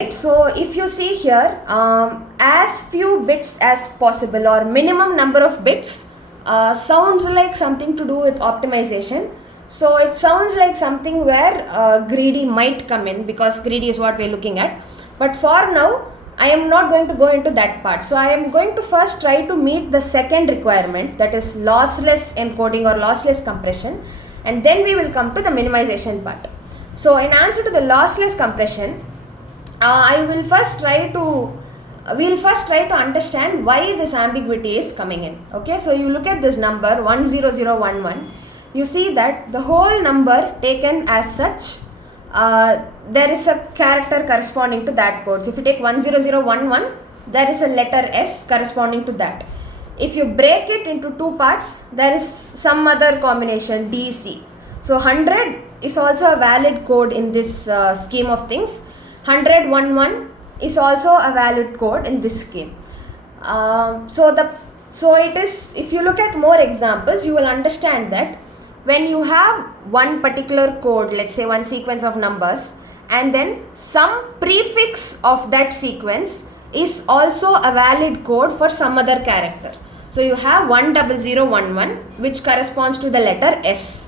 So if you see here, as few bits as possible or minimum number of bits sounds like something to do with optimization. So it sounds like something where greedy might come in, because greedy is what we're looking at. But for now, I am not going to go into that part. So I am going to first try to meet the second requirement, that is lossless encoding or lossless compression, and then we will come to the minimization part. So in answer to the lossless compression, we'll first try to understand why this ambiguity is coming in. Okay, so you look at this number 10011, you see that the whole number taken as such, there is a character corresponding to that code. So if you take 10011, there is a letter S corresponding to that. If you break it into two parts, there is some other combination DC. So 100 is also a valid code in this scheme of things. 10011 is also a valid code in this scheme. So it is, if you look at more examples, you will understand that when you have one particular code, let's say one sequence of numbers, and then some prefix of that sequence is also a valid code for some other character. So you have 10011, which corresponds to the letter S.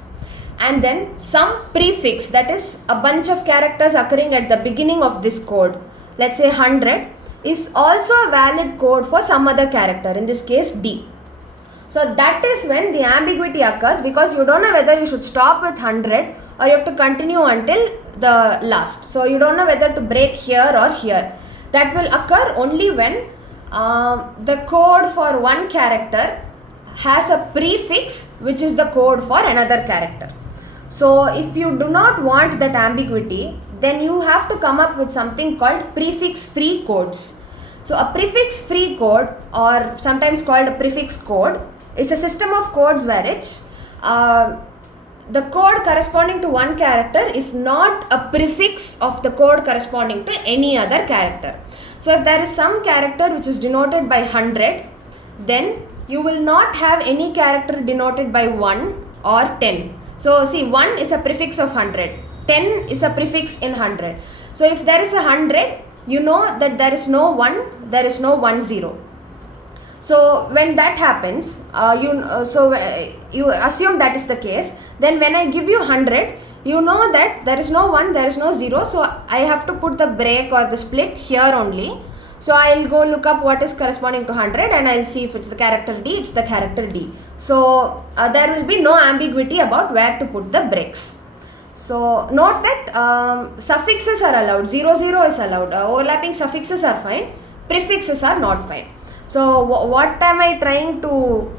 And then some prefix, that is a bunch of characters occurring at the beginning of this code, let's say 100, is also a valid code for some other character, in this case D. So that is when the ambiguity occurs, because you don't know whether you should stop with 100 or you have to continue until the last. So you don't know whether to break here or here. That will occur only when the code for one character has a prefix which is the code for another character. So if you do not want that ambiguity, then you have to come up with something called prefix free codes. So a prefix free code, or sometimes called a prefix code, is a system of codes where the code corresponding to one character is not a prefix of the code corresponding to any other character. So if there is some character which is denoted by 100, then you will not have any character denoted by 1 or 10. So see, 1 is a prefix of 100, 10 is a prefix in 100. So if there is a 100, you know that there is no 1, there is no 10. So when that happens, you assume that is the case. Then when I give you 100, you know that there is no 1, there is no 0. So I have to put the break or the split here only. So I'll go look up what is corresponding to 100 and I'll see if it's the character D, it's the character D. So there will be no ambiguity about where to put the breaks. So note that suffixes are allowed, 00 is allowed, overlapping suffixes are fine, prefixes are not fine. So what am I trying to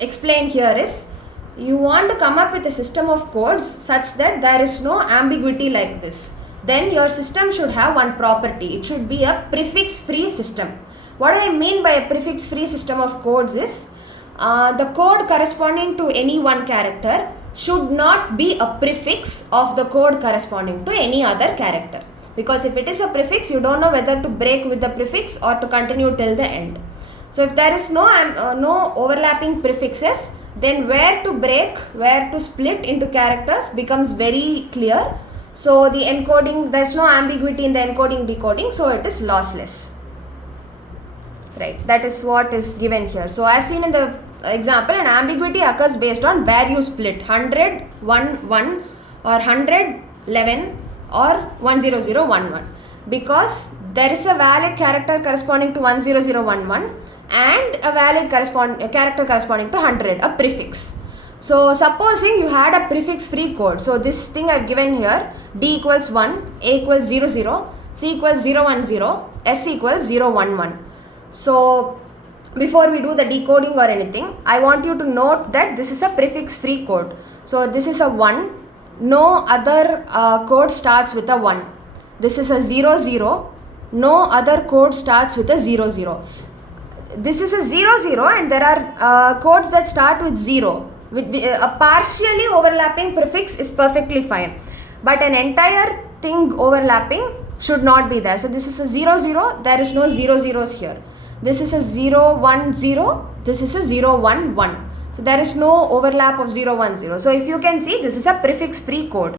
explain here is, you want to come up with a system of codes such that there is no ambiguity like this. Then your system should have one property. It should be a prefix free system. What I mean by a prefix free system of codes is, the code corresponding to any one character should not be a prefix of the code corresponding to any other character. Because if it is a prefix, you don't know whether to break with the prefix or to continue till the end. So if there is no overlapping prefixes, then where to break, where to split into characters becomes very clear. So the encoding, there is no ambiguity in the encoding decoding, so it is lossless. Right, that is what is given here. So as seen in the example, an ambiguity occurs based on where you split 100, 1, 1 or 100, 11 or 10011, because there is a valid character corresponding to 10011 and a valid character corresponding to 100, a prefix. So supposing you had a prefix free code, so this thing I have given here, D equals 1, A equals 00, C equals 010, S equals 011. So before we do the decoding or anything, I want you to note that this is a prefix free code. So this is a 1, no other code starts with a 1. This is a 00, no other code starts with a 00. This is a 00 and there are codes that start with 0. A partially overlapping prefix is perfectly fine, but an entire thing overlapping should not be there. So this is a 00, there is no 00s here. This is a 010, this is a 011. So there is no overlap of 010. So if you can see, this is a prefix free code.